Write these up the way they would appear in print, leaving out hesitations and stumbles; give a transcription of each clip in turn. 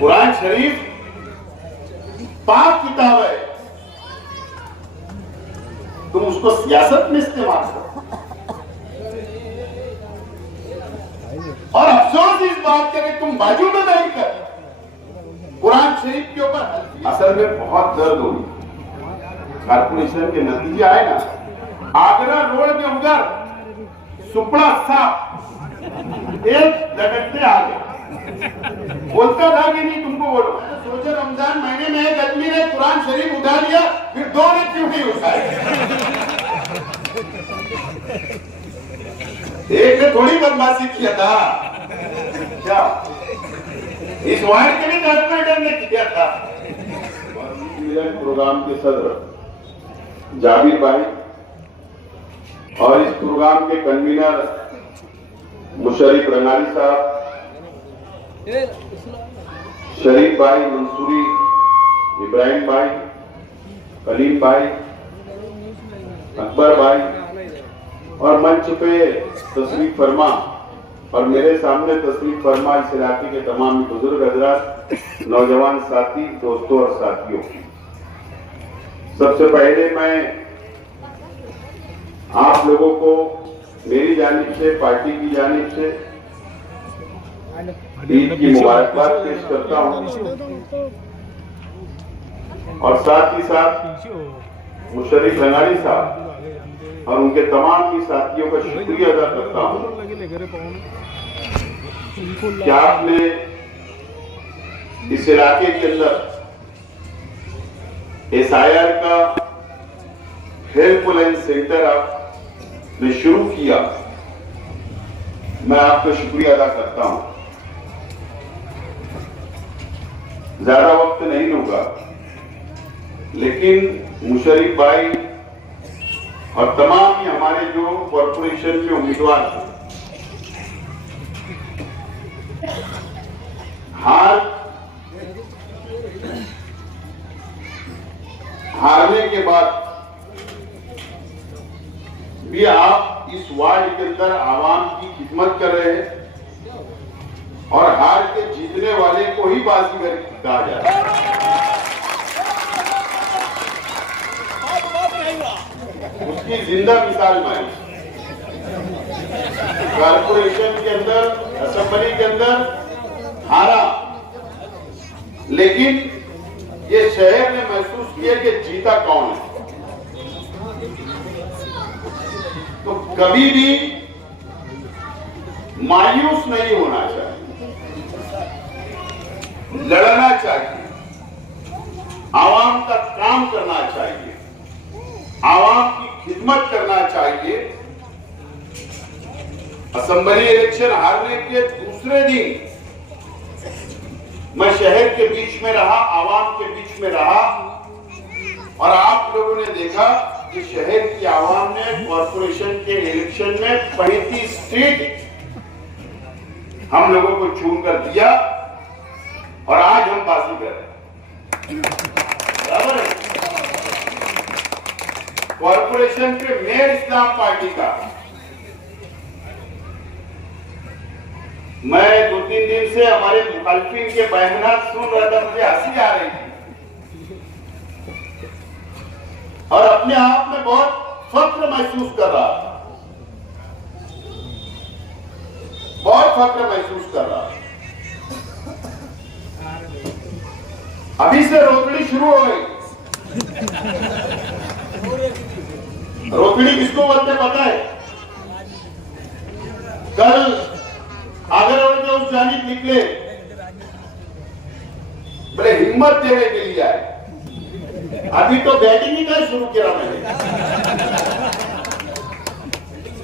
कुरान शरीफ पाक किताब है, तुम उसको सियासत में इस्तेमाल करो। और अफसोस इस बात का कि तुम बाजू में नहीं कर कुरान शरीफ के ऊपर। असल में बहुत दर्द हुई, कारपोरेशन के नतीजे आए ना, आगरा रोड में उधर सुपड़ा साहब एक झटकते आ गया, बोलता था कि नहीं तुमको बोलो। सोचा रमजान महीने में एक आदमी ने कुरान शरीफ उठा लिया, फिर दो ने क्यों नहीं उठाए? एक ने थोड़ी बदमाशी किया था क्या? इस वार्ड के भी कॉर्पोरेटर ने किया था। प्रोग्राम के सदर जाबिर भाई और इस प्रोग्राम के कन्वीनर मुशर्रफ रंगारी साहब, शरीफ भाई, मंसूरी, इब्राहिम भाई, कलीम भाई, अकबर भाई और मंच पे तशरीफ फरमा और मेरे सामने तशरीफ फरमा इस इलाके के तमाम बुजुर्ग हजरात, नौजवान साथी, दोस्तों और साथियों, सबसे पहले मैं आप लोगों को मेरी जानिब से, पार्टी की जानिब से ईद की मुबारकबाद पेश करता हूं और साथ ही साथ मुशर्रफ रंगारी साहब और उनके तमाम ही साथियों का शुक्रिया अदा करता हूं कि आपने इस इलाके के अंदर SIR का हेल्पलाइन सेंटर आपने शुरू किया। मैं आपका शुक्रिया अदा करता हूं। ज्यादा वक्त नहीं लूंगा, लेकिन मुशर्रफ भाई और तमाम ही हमारे जो कॉरपोरेशन के उम्मीदवार थे, हारने के बाद भी आप इस वार्ड के अंदर आवाम की खिदमत कर रहे हैं और हार के जीतने वाले को ही बाजीगर कहा जाता है। उसकी जिंदा मिसाल मैं कारपोरेशन के अंदर, असेंबली के अंदर हारा, लेकिन ये शहर ने महसूस किया कि जीता कौन है। तो कभी भी मायूस नहीं होना चाहिए, लड़ना चाहिए, आवाम का काम करना चाहिए, आवाम की खिदमत करना चाहिए। असेंबली इलेक्शन हारने के दूसरे दिन मैं शहर के बीच में रहा, आवाम के बीच में रहा और आप लोगों ने देखा कि शहर की आवाम ने कॉरपोरेशन के इलेक्शन में 35 सीट हम लोगों को चुन कर दिया और आज हम बाजीगर हैं। बराबर है। कॉरपोरेशन के मेयर इस्लाम पार्टी का मैं 2-3 दिन से हमारे मुखालिफिन के बयानात सुन रहा था, मुझे हंसी आ रही थी और अपने आप में बहुत फख्र महसूस कर रहा था, बहुत फख्र महसूस कर रहा था। अभी से रोकड़ी शुरू हो गई। रोकड़ी किसको बोलते पता है? कल आगरा रोड में उस जानिब निकले, बड़े हिम्मत देने के लिए आए। अभी तो बैटिंग ही का शुरू किया मैंने,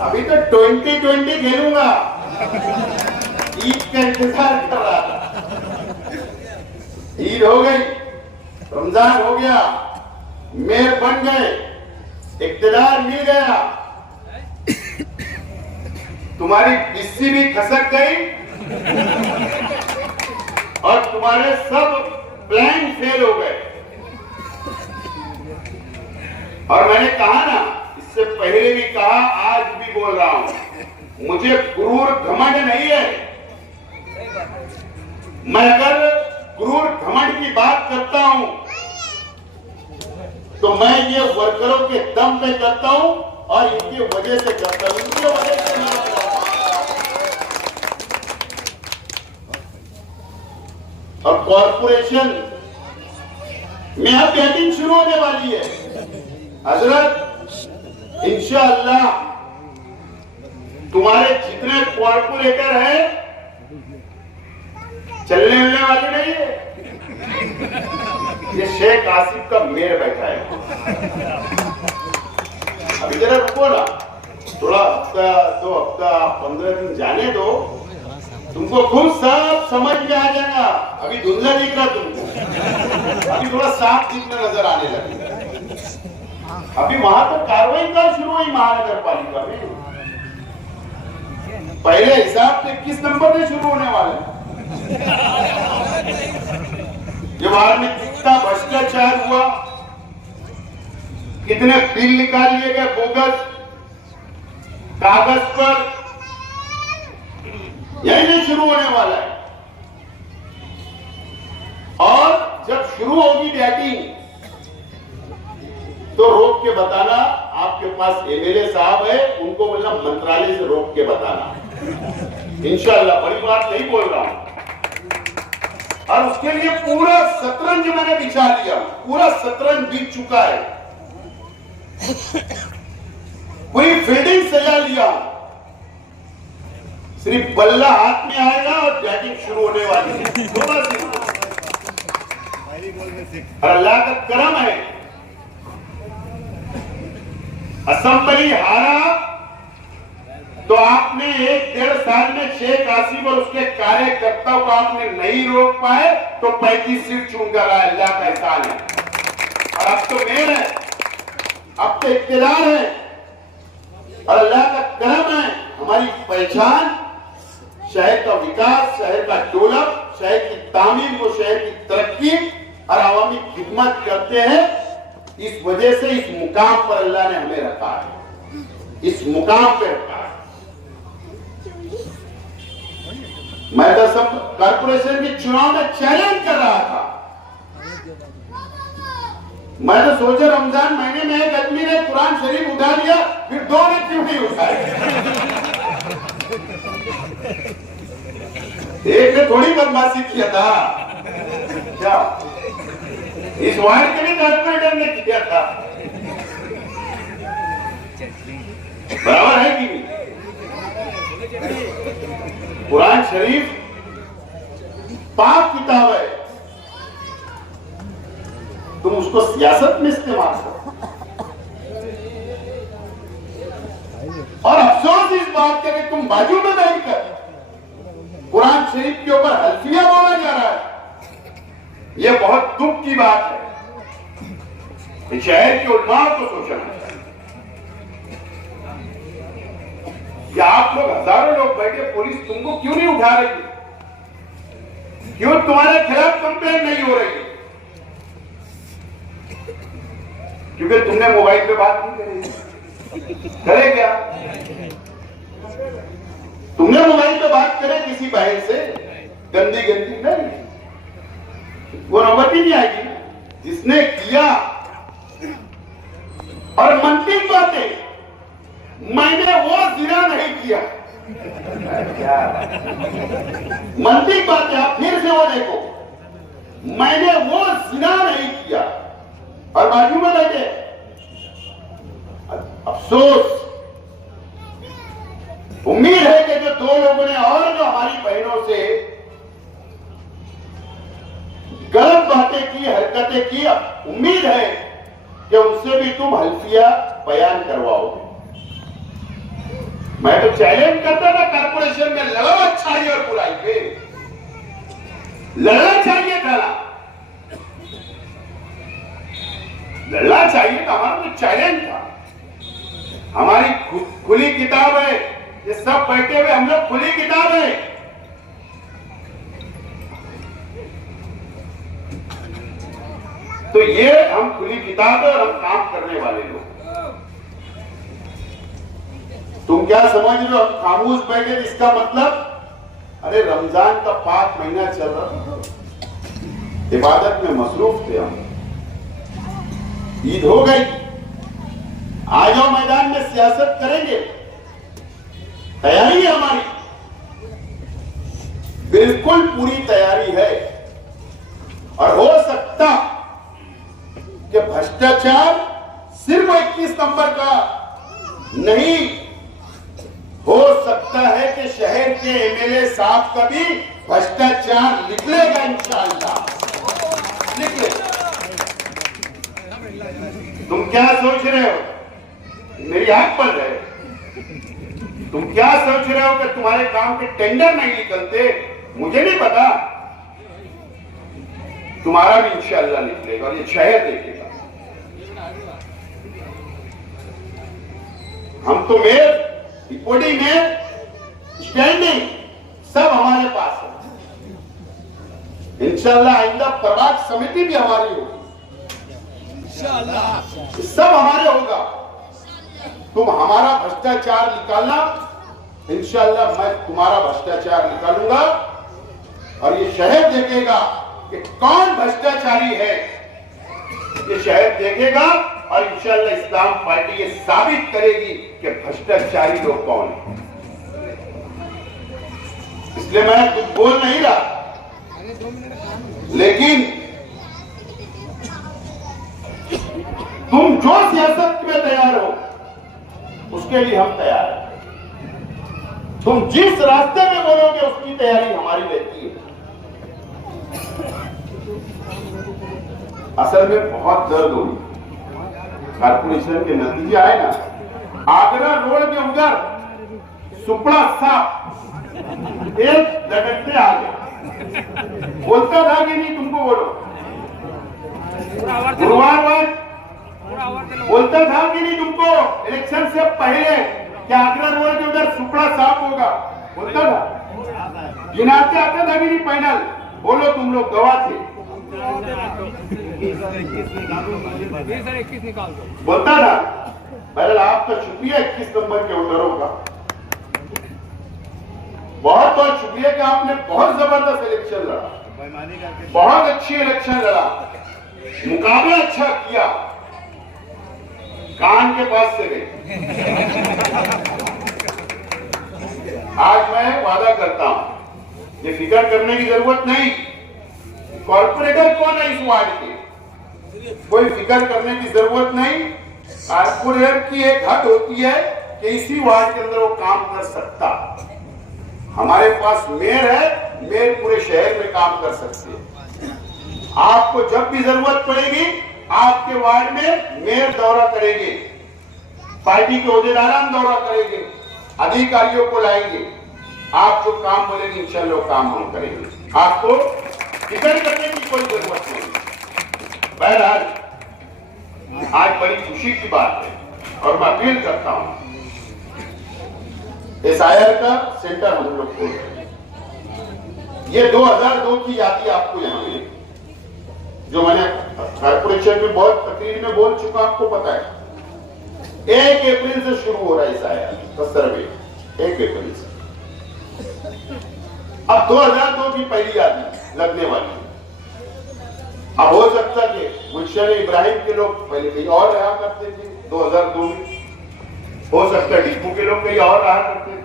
अभी तो 2020 खेलूंगा, ईद का इंतजार कर रहा था। ईद हो गई, रमजान हो गया, मेयर बन गए, इक्तिदार मिल गया, तुम्हारी किस्सी भी खसक गई और तुम्हारे सब प्लान फेल हो गए। और मैंने कहा ना, इससे पहले भी कहा, आज भी बोल रहा हूं, मुझे गुरूर घमंड नहीं है। मैं अगर क्रूर घमंड की बात करता हूं तो मैं ये वर्करों के दम पे करता हूं और इनकी वजह से करता हूं, इनकी वजह से मैं करता हूं। और कॉर्पोरेशन में अब बैटिंग शुरू होने वाली है हजरत। इंशाअल्लाह तुम्हारे जितने कॉर्पोरेटर हैं चलने मिलने वाले नहीं है। ये शेख आसिफ का मेयर बैठा है। अभी जरा रुको ना, थोड़ा हफ्ता 2 हफ्ता 15 दिन जाने दो, तुमको खुद सब समझ में आ जाएगा। अभी धुंधला दिख रहा तुमको, अभी थोड़ा साफ दिखने नजर आने लगे। अभी वहां तो कार्रवाई कब शुरू हुई महानगर पालिका में? पहले हिसाब से किस नंबर से शुरू होने वाले? ये वार्ड में कितना भ्रष्टाचार हुआ, कितने बिल निकाल लिए गए बोगस कागज पर, यही नहीं शुरू होने वाला है। और जब शुरू होगी बैटिंग तो रोक के बताना, आपके पास एमएलए साहब है, उनको बोलना मंत्रालय से रोक के बताना। इंशाअल्लाह, बड़ी बात नहीं बोल रहा हूं। और उसके लिए पूरा शतरंज मैंने बिछा लिया, पूरा शतरंज बीत चुका है, पूरी फील्डिंग सजा लिया। सिर्फ बल्ला हाथ में आएगा और बैटिंग शुरू होने वाली है। और अल्लाह का करम है, असेंबली हारा तो आपने 1-1.5 साल में शेख आसिफ और उसके कार्यकर्ताओं को आपने नहीं रोक पाए तो 35 सीट चुन कर आया। अल्लाह का एहसान है। और अब तो मेयर है, अब तो इख्तियार है, और अल्लाह का करम है। हमारी पहचान शहर का विकास, शहर का डेवलप, शहर की तामीर, वो शहर की तरक्की और आवामी खिदमत करते हैं। इस वजह से इस मुकाम पर अल्लाह ने हमें रखा है, इस मुकाम पे रखा है। मैं तो सब कॉर्पोरेशन के चुनाव में चैलेंज कर रहा था। मैं तो सोचा रमजान महीने में एक आदमी ने कुरान शरीफ उठा लिया, फिर 2 ने क्यों नहीं उठाए? एक ने थोड़ी बदमाशी किया था क्या? इस वार्ड के भी कॉर्पोरेटर ने किया था, बराबर है कि नहीं? कुरान शरीफ पाक किताब है, तुम उसको सियासत में इस्तेमाल करो। और अफसोस इस बात का कि तुम बाजू में बैठकर कुरान शरीफ के ऊपर हल्फिया बोला जा रहा है। यह बहुत दुख की बात है। शहर के उलमा को सोचना चाहिए कि आप लोग हजारों लोग बैठे, पुलिस तुमको क्यों नहीं उठा रही? क्यों तुम्हारे खिलाफ कंप्लेन नहीं हो रही? क्योंकि तुमने मोबाइल पे बात नहीं करी। करे क्या? तुमने मोबाइल पे बात करे किसी बहन से गंदी गंदी नहीं, वो नौबत ही नहीं आएगी। जिसने किया और मनती बातें, मैंने वो जिना नहीं किया, मनती बातें आप फिर से वो देखो, मैंने वो जिना नहीं किया और बाजू में बैठे। अफसोस, उम्मीद है कि जो 2 लोगों ने और जो हमारी बहनों से गलत बातें की, हरकतें की, उम्मीद है कि उनसे भी तुम हल्फिया बयान करवाओगे। मैं तो चैलेंज करता था कॉर्पोरेशन में, लड़ो अच्छाई और बुराई पे, लड़ना चाहिए था ना, लड़ना चाहिए था। हमारा तो चैलेंज था, हमारी खुली किताब है, ये सब बैठे हुए हम लोग खुली किताब है। तो ये हम खुली किताब है और हम काम करने वाले लोग। तुम क्या समझ रहे हो हम खामोश बैठे? इसका मतलब, अरे रमजान का 5 महीना चल रहा, इबादत में मसरूफ थे हम। ईद हो गई, आ जाओ मैदान में सियासत करेंगे। तैयारी है हमारी, बिल्कुल पूरी तैयारी है। और हो सकता कि भ्रष्टाचार सिर्फ 21 नंबर का नहीं, हो सकता है कि शहर के एमएलए साहब का भी भ्रष्टाचार निकलेगा, इंशाअल्लाह निकलेगा। तुम क्या सोच रहे हो, मेरी आंख पर है, तुम क्या सोच रहे हो कि तुम्हारे काम के टेंडर नहीं निकलते? मुझे नहीं पता, तुम्हारा भी इंशाअल्लाह निकलेगा और ये शहर देखेगा। हम तो मेयर, डिप्टी मेयर, स्टैंडिंग सब हमारे पास है। इंशाअल्लाह आइंदा प्रभाग समिति भी हमारी होगी, सब हमारे होगा। तुम हमारा भ्रष्टाचार निकालना, इंशाअल्लाह मैं तुम्हारा भ्रष्टाचार निकालूंगा और ये शहर देखेगा कि कौन भ्रष्टाचारी है। ये शहर देखेगा और इंशाअल्लाह इस्लाम पार्टी ये साबित करेगी कि भ्रष्टाचारी लोग कौन है। इसलिए मैं कुछ बोल नहीं रहा, लेकिन तुम जो सियासत में तैयार हो उसके लिए हम तैयार हैं। तुम जिस रास्ते में बोलोगे उसकी तैयारी हमारी रहती है। असल में बहुत दर्द हुई, कारपोरेशन के नतीजे आए ना। आगरा रोड में उधर सुपड़ा साहब एक झटकते आ गया, बोलता था कि नहीं तुमको बोलो, गुरुवार बोलता था कि नहीं तुमको इलेक्शन से पहले कि आगरा रोड के उधर सुपड़ा साफ होगा, बोलता था। गिनाते आता था कि नहीं पैनल, बोलो तुम लोग गवाह थे, बोलता था। पहले आपका शुक्रिया 21 नंबर के वोटरों का, बहुत बहुत शुक्रिया कि आपने बहुत जबरदस्त इलेक्शन लड़ा, बहुत अच्छी इलेक्शन लड़ा, मुकाबला अच्छा किया, कान के पास से गई। आज मैं वादा करता हूं, ये फिक्र करने की जरूरत नहीं कॉर्पोरेटर कौन है इस वार्ड के, कोई फिक्र करने की जरूरत नहीं। कारपोरेटर की एक हद होती है कि इसी वार्ड के अंदर वो काम कर सकता। हमारे पास मेयर है, मेयर पूरे शहर में काम कर सकते हैं। आपको जब भी जरूरत पड़ेगी आपके वार्ड में मेयर दौरा करेंगे, पार्टी के ओहदेदारान दौरा करेंगे, अधिकारियों को लाएंगे, आप जो काम बोलेंगे इंशाअल्लाह काम हम करेंगे। आपको फिक्र करने की कोई जरूरत नहीं। बहरहाल आज बड़ी खुशी की बात है और मैं अपील करता हूं, एसआईआर का सेंटर हम लोग खोल रहे हैं। ये 2002 की यादी आपको यहां मिलेगी, जो मैंने कारपोरेशन में बहुत तकरीर में बोल चुका, आपको पता है। 1 अप्रैल से शुरू हो रहा है एसआईआर का सर्वे, 1 अप्रैल से। अब 2002 की पहली यादी लगने वाली है। अब हो सकता है गुलशन इब्राहिम के लोग पहले कहीं और रहा करते थे 2002 में, हो सकता है डिपू के लोग कहीं और रहा करते थे।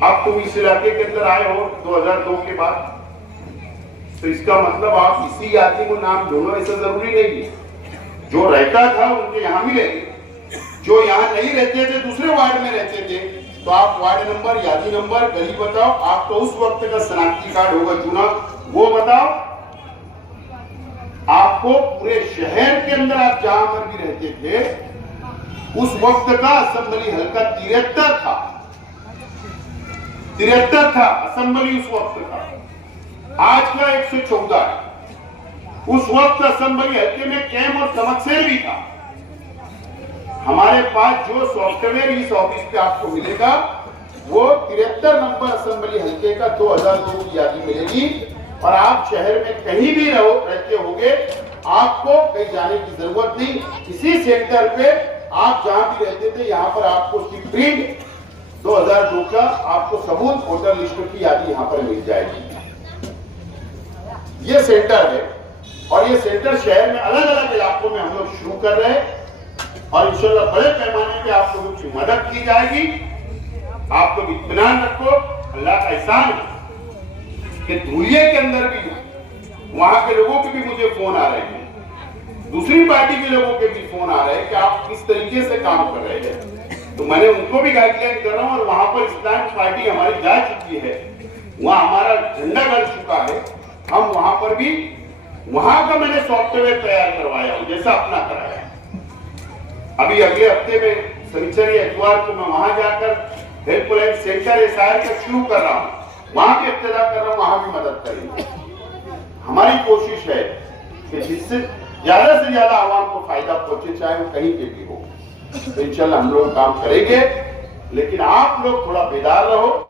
अब तुम इस इलाके के अंदर आए हो 2002 के बाद, तो इसका मतलब आप इसी यादी को नाम ढूंढो ऐसा जरूरी नहीं है। जो रहता था उनके यहाँ मिलेंगे, जो यहाँ नहीं रहते थे दूसरे वार्ड में रहते थे, तो आप वार्ड नंबर, यादी नंबर, गली बताओ, आपका उस वक्त का शनाख्ती कार्ड होगा चुना, वो बताओ। आपको पूरे शहर के अंदर आप जहां पर भी रहते थे उस वक्त का असेंबली हल्का 73 था, 73 था असेंबली उस वक्त का, आज का 114 है। उस वक्त असेंबली हल्के में कैम और चमकसेर भी था। हमारे पास जो सॉफ्टवेयर इस ऑफिस पे आपको मिलेगा वो 73 नंबर असेंबली हल्के का 2002 की यादी मिलेगी। और आप शहर में कहीं भी रहते होंगे, आपको कहीं जाने की जरूरत नहीं। इसी सेंटर पे आप जहां भी रहते थे यहाँ पर आपको उसकी प्रिंट 2002 का आपको सबूत वोटर लिस्ट की यादी यहाँ पर मिल जाएगी। ये सेंटर है और ये सेंटर शहर में अलग अलग इलाकों में हम लोग शुरू कर रहे हैं और इंशाल्लाह बड़े पैमाने पे आप लोगों की मदद की जाएगी। आप लोग इत्मीनान रखो, अल्लाह का एहसान है कि धुलिये के अंदर भी वहां के लोगों के भी मुझे फोन आ रहे हैं, दूसरी पार्टी के लोगों के भी फोन आ रहे हैं कि आप किस तरीके से काम कर रहे हैं। तो मैंने उनको भी गाइडलाइन कर रहा हूं और वहां पर इस्लामिक पार्टी हमारी जा चुकी है, वहां हमारा झंडा गड़ चुका है। हम वहां पर भी वहां का मैंने सॉफ्टवेयर तैयार करवाया हूं जैसा अपना कराया। अभी अगले हफ्ते में शनिचर या इतवार को मैं वहां जाकर हेल्पलाइन सेंटर एसआईआर का शुरू कर रहा हूं, वहां भी इत्तला कर रहा हूं, वहां भी मदद करेंगे। हमारी कोशिश है कि जिससे ज्यादा से ज्यादा आवाम को फायदा पहुंचे, चाहे वो कहीं पे भी हो। तो इंशाल्लाह हम लोग काम करेंगे, लेकिन आप लोग थोड़ा बेदार रहो।